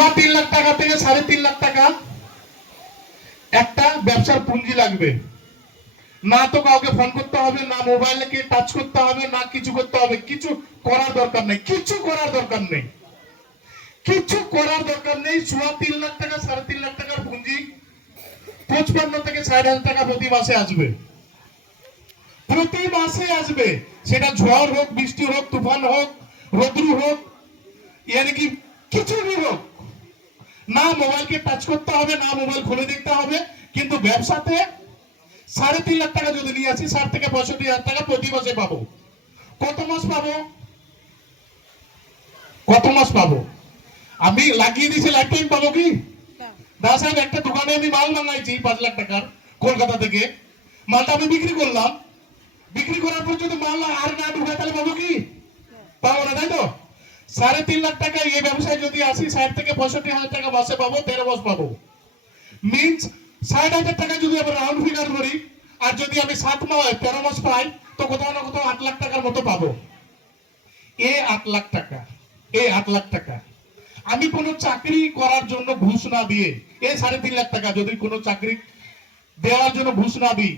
3.5 লাখ টাকা থেকে 3.5 লাখ টাকা একটা ব্যবসার পুঁজি লাগবে। না তো কাউকে ফোন করতে হবে, না মোবাইলে কে টাচ করতে হবে, না কিছু করতে হবে। কিছু করার দরকার নেই, কিছু করার দরকার নেই, কিছু করার দরকার নেই। 3.5 লাখ টাকা 3.5 লাখ টাকার পুঁজি 55 থেকে 60,000 টাকা প্রতি মাসে আসবে, প্রতি মাসে আসবে। সেটা ঝড় হোক, বৃষ্টি হোক, তুফান হোক, রৌদ্র হোক, यानी कि কিছু হোক, না মোবাইলকে টাচ করতে হবে, না মোবাইল খুলে দেখতে হবে। কিন্তু ব্যবসাতে 3.5 লাখ টাকা যদি নিয়ে আসি, 60 থেকে 65,000 টাকা প্রতি মাসে পাবো। কত মাস পাবো? কত মাস পাবো? আমি লাগিয়ে দিয়েছি, লাইফ টাইম পাবো কি? দাদা সাহেব, একটা দোকানে আমি মাল মাঙ্গাইছি 5 লাখ টাকার কলকাতা থেকে, মালটা আমি বিক্রি করলাম। বিক্রি করার পর যদি মাল আর না ঢুকায় তাহলে পাবো কি? পাবো না, তাই তো? 3.5 লাখ টাকা এই ব্যবসায় যদি আসি, 60 থেকে 65,000 টাকা মাসে পাবো, 13 মাস পাবো। মিনস 60,000 টাকা যদি আমরা রাউন্ড ফিগার করি, আর যদি আমি 7 মাস 13 মাস পাই, তো কোথাও না কোথাও 8 লাখ টাকার মতো পাবো। এই 8 লাখ টাকা, এই 8 লাখ টাকা আমি কোনো চাকরি করার জন্য ঘুষ না দিয়ে, এই 3.5 লাখ টাকা যদি কোনো চাকরি দেওয়ার জন্য ঘুষ না দিই,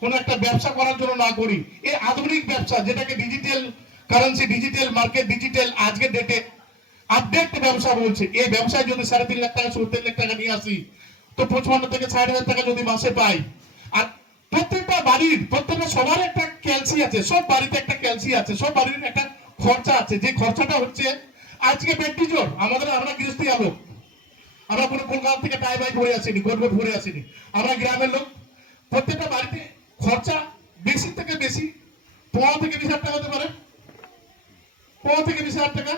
কোন একটা ব্যবসা করার জন্য না করি, এই আধুনিক ব্যবসা যেটাকে digital currency, digital market, digital আজকের ডেটে আপডেট ব্যবসা বলছে, এই ব্যবসায় যদি 3.5 লাখ টাকা 70 লাখ টাকা নিয়ে আসি, তো 55 থেকে 60,000 টাকা যদি মাসে পাই, আর প্রত্যেকটা বাড়ির, প্রত্যেকটা সবার একটা ক্যালসি আছে, সব বাড়িতে একটা ক্যালসি আছে, সব বাড়ির একটা খরচা আছে। যে খরচাটা হচ্ছে আজকে পেট্রোল, আমরা গৃহস্থী আলো, আমরা কোনো কলকাতা থেকে টাই বাই ভরে আসিনি, গোটবোট ভরে আসিনি, আমরা গ্রামের লোক। প্রত্যেকটা বাড়িতে খরচা বেশি থেকে বেশি 15 থেকে 20,000 টাকা হতে পারে, 15 থেকে 20,000 টাকা।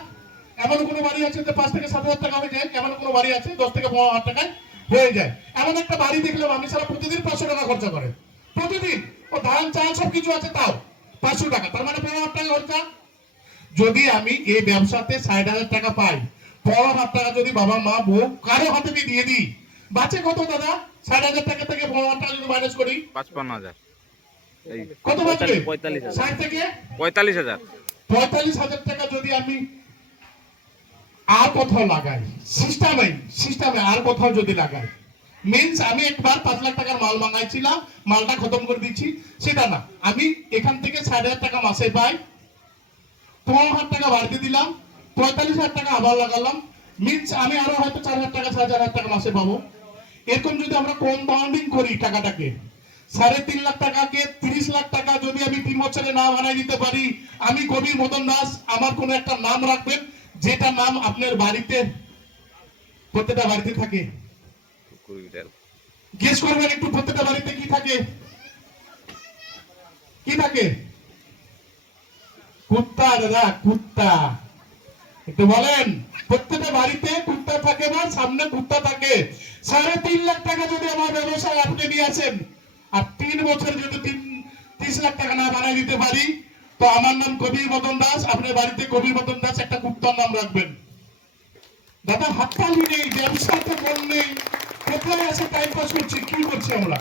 এমন কোনো বাড়ি আছে যে 5 থেকে 7,000 টাকা হয়ে যায়, এমন কোনো বাড়ি আছে 10 থেকে 15,000 টাকায় হয়ে যায়। এমন একটা বাড়ি দেখলাম আমি, সারা প্রতিদিন 500 টাকা খরচা করে, প্রতিদিন। ও ধান চাল সব কিছু আছে, তাও 500 টাকা, তার মানে 15,000 টাকা খরচা। যদি আমি এই ব্যবসাতে 60,000 টাকা পাই, 15,000 টাকা যদি বাবা মা বউ কারো হাতে দিয়ে দিই, বাঁচে কত দাদা? 60,000 টাকা থেকে 15,000 টাকা যদি মাইনাস করি, 55,000, এই কত বাঁচবে? 45,000, 60 থেকে 45,000। 45,000 টাকা যদি আমি আর কোথাও লাগাই, সিস্টেমে আর কোথাও যদি লাগাই, মিন্স আমি একবার 5 লাখ টাকার মাল মাঙ্গাইছিলাম, মালটা খতম করে দিচ্ছি, সেটা না, আমি এখান থেকে 60,000 টাকা মাসে পাই, 15,000 টাকা বাড়িতে দিলাম, 45,000 টাকা আবার লাগালাম, মিন্স আমি আরো হয়তো 4,000 টাকা 4,000 টাকা মাসে পাবো। এরকম যদি আমরা কম্পাউন্ডিং করি টাকাটাকে, 3.5 লাখ টাকাকে 30 লাখ টাকা যদি আমি 3 বছরে না বানাই দিতে পারি, আমি কবির মদন দাস, আমার কোনো একটা নাম রাখবেন, যেটা নাম আপনার বাড়িতে, প্রত্যেকটা বাড়িতে থাকে। গেস করবেন একটু, প্রত্যেকটা বাড়িতে কি থাকে? কি থাকে? কুত্তা দাদা, কুত্তা। একটু বলেন, প্রত্যেকটা বাড়িতে কুত্তা থাকে না, সামনে কুত্তা থাকে। 3.5 লাখ টাকা যদি আমার ব্যবসায় আপনি নিয়ে আসেন, আর 3 বছর যদি 30 লাখ টাকা না বানাই দিতে পারি, তো আমার নাম কবির মদন দাস, আপনার বাড়িতে কবির মদন দাস একটা কুত্তার নাম রাখবেন। দাদা হাততালি নেই, ব্যবসাতে মন নেই, কোথায় আছে টাইম পাস করছি, কি করছি আমরা?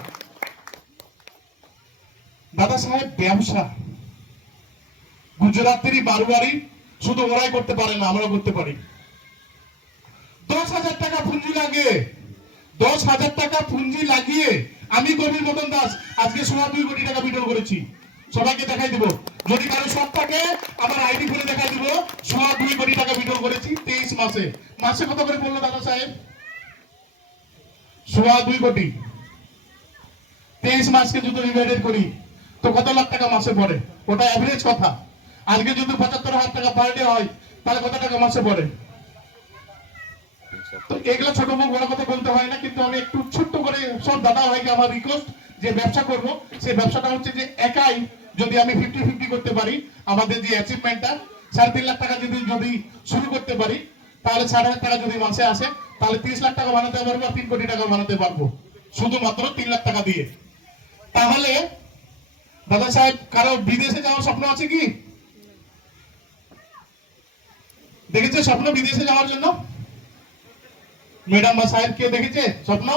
দাদা সাহেব, ব্যবসা গুজরাটেরই বারোয়ারি, শুধু ওরাই করতে পারে না, আমরা করতে পারি। 10,000 টাকা পুঁজি লাগে, 10,000 টাকা পুঁজি লাগিয়ে আমি কবির মদন দাস আজকে 2.5 কোটি টাকা বিডল করেছি। সবাইকে দেখাই দিব, যদি কারো শখ থাকে আমার আইডি খুলে দেখাই দিব। 2.5 কোটি টাকা বিডল করেছি 23 মাসে। মাসে কত করে বললো দাদা সাহেব? 2.5 কোটি, 23 মাসকে যদি ডিভাইডেড করি, তো কত লাখ টাকা মাসে পড়ে? ওটা এভারেজ কথা। আজকে যদি 75,000 টাকা পার ডে হয়, তাহলে কত টাকা মাসে পড়ে? তো এগুলো ছোট মুখ বড় কথা বলতে হয় না, কিন্তু আমি একটু ছোট্ট করে সব দাদা ভাইকে আমার রিকোয়েস্ট, যে ব্যবসা করব, সেই ব্যবসাটা হচ্ছে যে একাই যদি আমি 50-50 করতে পারি, আমাদের যে অ্যাচিভমেন্টটা 3.5 লাখ টাকা যদি শুরু করতে পারি, তাহলে 60,000 টাকা যদি মাসে আসে, তাহলে 30 লাখ টাকা বানাতে পারবো, আর 3 কোটি টাকা বানাতে পারবো শুধুমাত্র 3 লাখ টাকা দিয়ে। তাহলে দাদা সাহেব, কারো বিদেশে যাওয়ার স্বপ্ন আছে কি? দেখেছে স্বপ্ন বিদেশে যাওয়ার জন্য? ম্যাডাম বা সাহেব কে দেখেছে স্বপ্ন?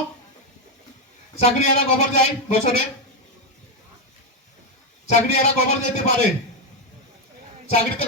চাকরিয়ারা কবার যায় বছরে? চাকরিয়ারা কবার যেতে পারে চাকরিতে?